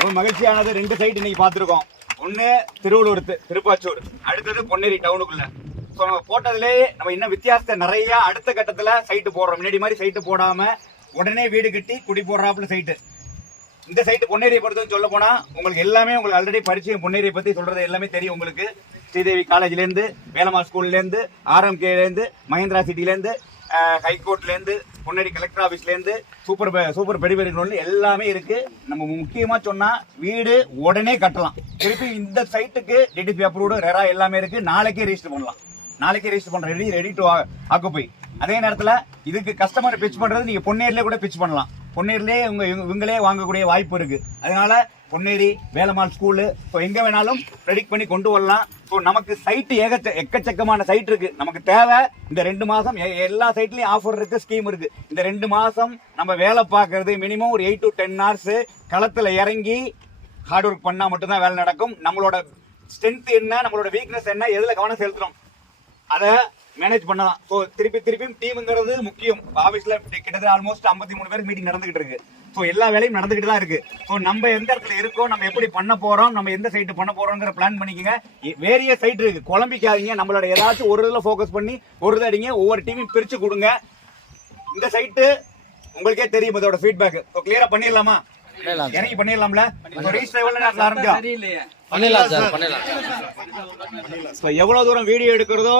ரொம்ப மகிழ்ச்சியானது. 2 சைட் இன்னைக்கு பார்த்துருக்கோம். ஒன்று திருவள்ளூர் திருப்பாச்சூர், அடுத்தது பொன்னேரி டவுனுக்குள்ள. ஸோ நம்ம போட்டதுலேயே நம்ம இன்னும் வித்தியாசத்தை நிறைய அடுத்த கட்டத்தில் சைட்டு போடுறோம். முன்னாடி மாதிரி சைட்டு போடாம உடனே வீடு கட்டி குடி போடுறாப்புல சைட்டு. இந்த சைட்டு பொன்னேரியை பொறுத்தவரை சொல்ல போனா உங்களுக்கு எல்லாமே உங்களுக்கு ஆல்ரெடி பரிச்சயம். பொன்னேரியை பத்தி சொல்றது எல்லாமே தெரியும் உங்களுக்கு. ஸ்ரீதேவி காலேஜ்லேருந்து, வேலம்மாள் ஸ்கூல்லேருந்து, RMKலேருந்து, மஹேந்திரா சிட்டிலேருந்து, ஹைகோர்ட்லேருந்து, பொன்னேரி கலெக்டர் ஆஃபீஸ்லேருந்து, சூப்பர் பெரிய எல்லாமே இருக்கு. நம்ம முக்கியமா சொன்னா வீடு உடனே கட்டலாம். திருப்பி இந்த சைட்டுக்கு டிடிபி அப்ரூவ்டு ரெரா எல்லாமே இருக்கு. நாளைக்கே ரெஜிஸ்டர் பண்ணலாம். நாளைக்கே ரெஜிஸ்டர் பண்ற ரெடி டு ஆக்குப்பை. அதே நேரத்தில் இதுக்கு கஸ்டமர் பிச் பண்றது நீங்க பொன்னேரிலே கூட பிச் பண்ணலாம். பொன்னேரிலே இவங்களே வாங்கக்கூடிய வாய்ப்பு இருக்கு. அதனால பொன்னேரி, வேலம்மாள் ஸ்கூலு எங்க வேணாலும் ப்ரெடிக்ட் பண்ணி கொண்டு வரலாம். ஸோ நமக்கு சைட்டு எக்கச்சக்கமான சைட் இருக்கு. நமக்கு தேவை இந்த 2 மாசம் எல்லா சைட்லயும் ஆஃபர் இருக்கு, ஸ்கீம் இருக்கு. இந்த 2 மாசம் நம்ம வேலை பார்க்கறது மினிமம் ஒரு 8 to 10 hours களத்துல இறங்கி ஹார்ட் ஒர்க் பண்ணா மட்டும்தான் வேலை நடக்கும். நம்மளோட ஸ்ட்ரென்த் என்ன, நம்மளோட வீக்னஸ் என்ன, எதுல கவனம் செலுத்தணும் அதை மேனேஜ் பண்ணலாம். ஸோ திருப்பியும் டீமுங்கிறது முக்கியம். ஆஃபீஸில் கிட்டத்தட்ட ஆல்மோஸ்ட் 53 பேருக்கு மீட்டிங் நடந்துகிட்டு இருக்கு. ஸோ எல்லா வேலையும் நடந்துகிட்டு தான் இருக்கு. ஸோ நம்ம எந்த இடத்துல இருக்கோம், நம்ம எப்படி பண்ண போறோம், நம்ம எந்த சைட்டு பண்ண போறோங்கிற பிளான் பண்ணிக்கங்க. வேரிய சைட் இருக்கு, குழம்பிக்காதீங்க. நம்மளோட ஏதாச்சும் ஒரு இதில் ஃபோக்கஸ் பண்ணி ஒரு இதை அடிங்க. ஒவ்வொரு டீமையும் பிரிச்சு கொடுங்க. இந்த சைட்டு உங்களுக்கே தெரியும் இதோட ஃபீட்பேக். ஸோ கிளியரா பண்ணிடலாமா? இறங்கி பண்ணிடலாம்ல? எவ்வளவு தூரம் வீடியோ எடுக்கிறதோ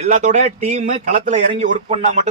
எல்லாத்தோட டீம் களத்துல இறங்கி ஒர்க் பண்ணா மட்டும்தான்